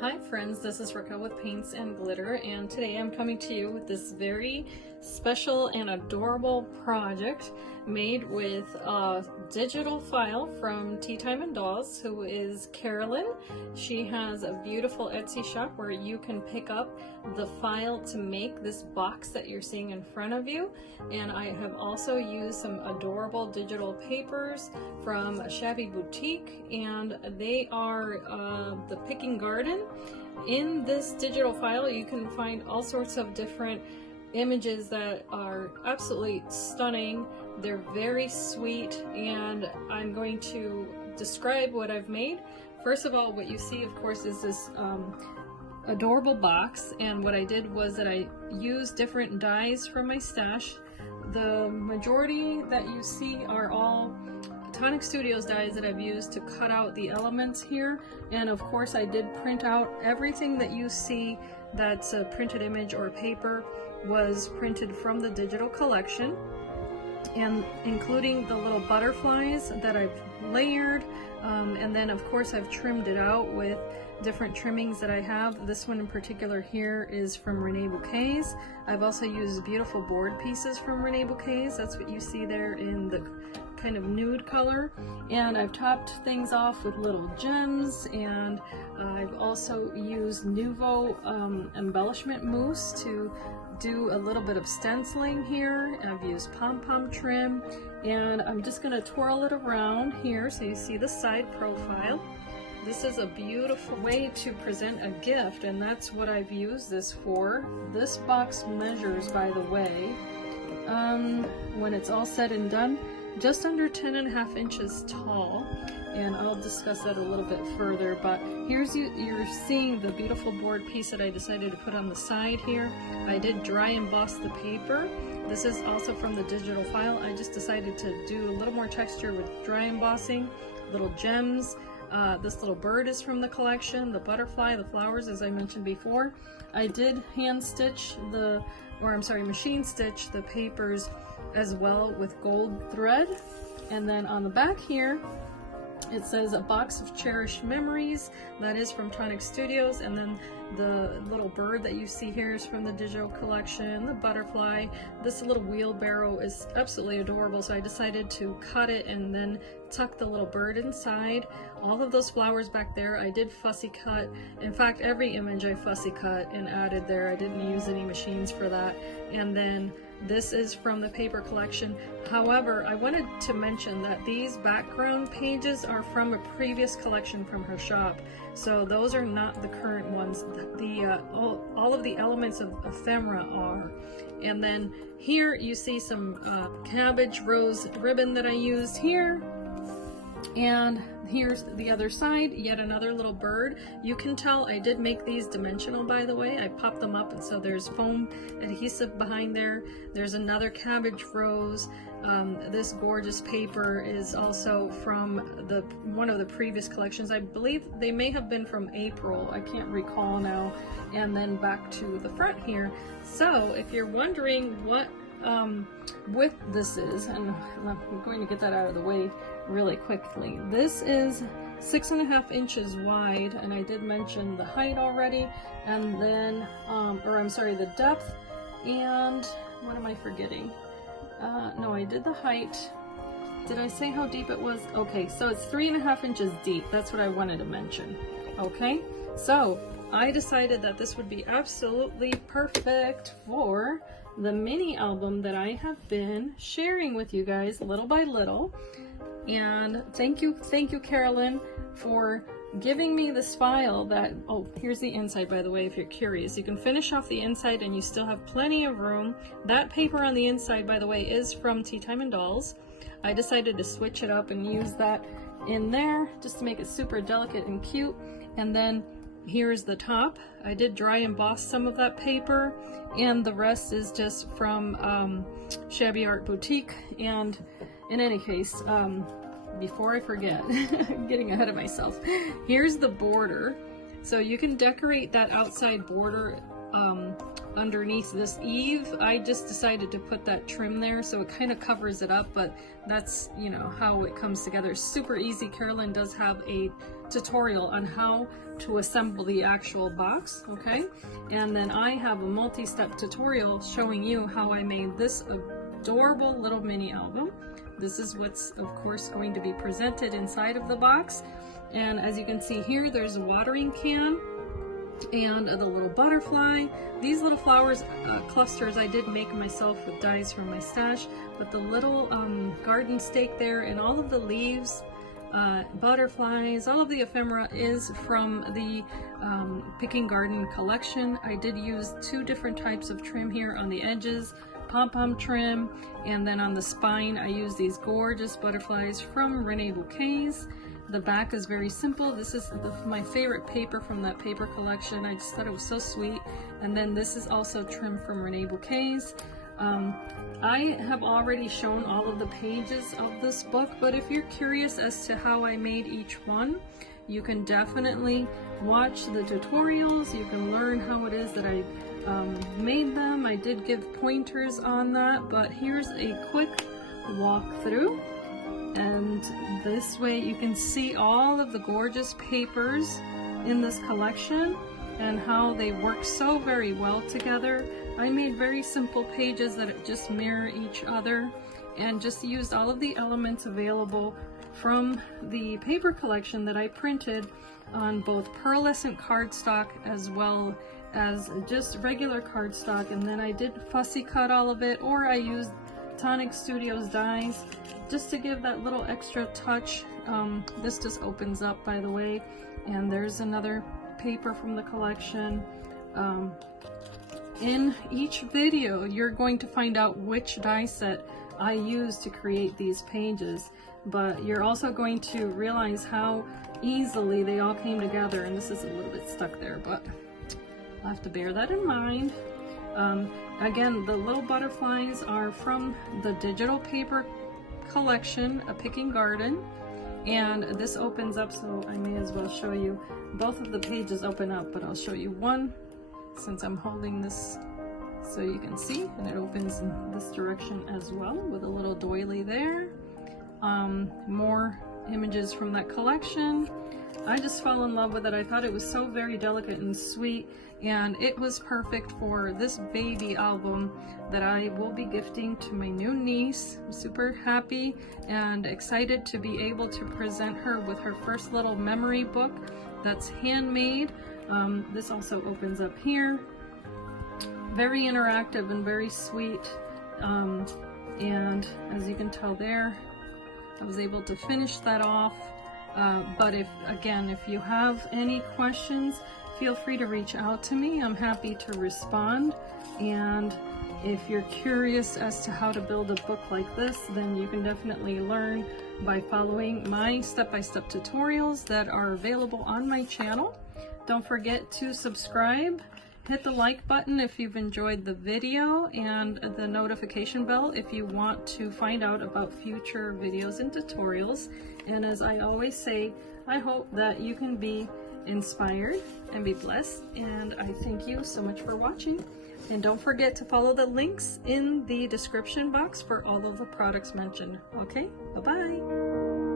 Hi friends, this is Raquel with Paints and Glitter, and today I'm coming to you with this very special and adorable project made with a digital file from Teatime and Dolls, who is Carolyn. She has a beautiful Etsy shop where you can pick up the file to make this box that you're seeing in front of you. And I have also used some adorable digital papers from Shabby Boutique, and they are the Picking Garden. In this digital file you can find all sorts of different images that are absolutely stunning. They're very sweet, and I'm going to describe what I've made. First of all, what you see of course is this adorable box, and what I did was that I used different dies from my stash. The majority that you see are all TonicStudios dies that I've used to cut out the elements here, and of course I did print out everything that you see that's a printed image or paper was printed from the digital collection, and including the little butterflies that I've layered, and then of course I've trimmed it out with different trimmings that I have. This one in particular here is from Rene Bouquets. I've also used beautiful board pieces from Rene Bouquets. That's what you see there in the kind of nude color, and I've topped things off with little gems, and I've also used Nuvo embellishment mousse to do a little bit of stenciling here. I've used pom-pom trim, and I'm just going to twirl it around here so you see the side profile. This is a beautiful way to present a gift, and that's what I've used this for. This box measures, by the way, when it's all said and done, just under 10.5 inches tall, and I'll discuss that a little bit further. But here's you're seeing the beautiful board piece that I decided to put on the side here. I did dry emboss the paper. This is also from the digital file. I just decided to do a little more texture with dry embossing, little gems. This little bird is from the collection, the butterfly, the flowers, as I mentioned before. I did hand stitch machine stitch the papers as well with gold thread. And then on the back here it says a box of cherished memories. That is from TonicStudios, and then the little bird that you see here is from the digital collection, the butterfly. This little wheelbarrow is absolutely adorable, so I decided to cut it and then tuck the little bird inside. All of those flowers back there I did fussy cut. In fact, every image I fussy cut and added there. I didn't use any machines for that. And then this is from the paper collection. However, I wanted to mention that these background pages are from a previous collection from her shop, so those are not the current ones. All of the elements of ephemera are. And then here you see some cabbage rose ribbon that I used here. And here's the other side, yet another little bird. You can tell I did make these dimensional, by the way. I popped them up, and so there's foam adhesive behind there. There's another cabbage rose. This gorgeous paper is also from one of the previous collections. I believe they may have been from April. I can't recall now. And then back to the front here. So if you're wondering what width this is, and I'm going to get that out of the way really quickly. This is 6.5 inches wide, and I did mention the height already, and then the depth, and what am I forgetting? No, I did the height. Did I say how deep it was? Okay, so it's 3.5 inches deep. That's what I wanted to mention. Okay, so I decided that this would be absolutely perfect for the mini album that I have been sharing with you guys little by little. And thank you Carolyn, for giving me this file that, oh, here's the inside, by the way, if you're curious. You can finish off the inside and you still have plenty of room. That paper on the inside, by the way, is from Teatime and Dolls. I decided to switch it up and use that in there just to make it super delicate and cute. And then here's the top. I did dry emboss some of that paper, and the rest is just from Shabby Art Boutique. And in any case, before I forget, getting ahead of myself, here's the border. So you can decorate that outside border underneath this eave. I just decided to put that trim there so it kind of covers it up, but that's, you know, how it comes together. Super easy. Carolyn does have a tutorial on how to assemble the actual box, okay? And then I have a multi-step tutorial showing you how I made this adorable little mini album. This is what's of course going to be presented inside of the box. And as you can see here, there's a watering can and the little butterfly. These little flowers clusters I did make myself with dies from my stash, but the little garden stake there and all of the leaves, butterflies, all of the ephemera is from the Picking Garden collection. I did use 2 different types of trim here on the edges, pom-pom trim, and then on the spine I use these gorgeous butterflies from Rene Bouquets. The back is very simple. This is my favorite paper from that paper collection. I just thought it was so sweet. And then this is also trim from Rene Bouquets. I have already shown all of the pages of this book, but if you're curious as to how I made each one, you can definitely watch the tutorials. You can learn how it is that I made them. I did give pointers on that, but here's a quick walkthrough. And this way you can see all of the gorgeous papers in this collection and how they work so very well together. I made very simple pages that just mirror each other and just used all of the elements available from the paper collection that I printed on both pearlescent cardstock as well as just regular cardstock, and then I did fussy cut all of it, or I used TonicStudios dies just to give that little extra touch. This just opens up, by the way, and there's another paper from the collection. In each video you're going to find out which die set I used to create these pages, but you're also going to realize how easily they all came together, and this is a little bit stuck there, but I'll have to bear that in mind. Again, the little butterflies are from the digital paper collection, A Picking Garden, and this opens up, so I may as well show you. Both of the pages open up, but I'll show you one since I'm holding this so you can see, and it opens in this direction as well with a little doily there. More images from that collection. I just fell in love with it. I thought it was so very delicate and sweet, and it was perfect for this baby album that I will be gifting to my new niece. I'm super happy and excited to be able to present her with her first little memory book that's handmade. This also opens up here. Very interactive and very sweet, and as you can tell there, I was able to finish that off. But if you have any questions, feel free to reach out to me. I'm happy to respond. And if you're curious as to how to build a book like this, then you can definitely learn by following my step-by-step tutorials that are available on my channel. Don't forget to subscribe. Hit the like button if you've enjoyed the video, and the notification bell if you want to find out about future videos and tutorials. And as I always say, I hope that you can be inspired and be blessed, and I thank you so much for watching. And don't forget to follow the links in the description box for all of the products mentioned. Okay, bye-bye.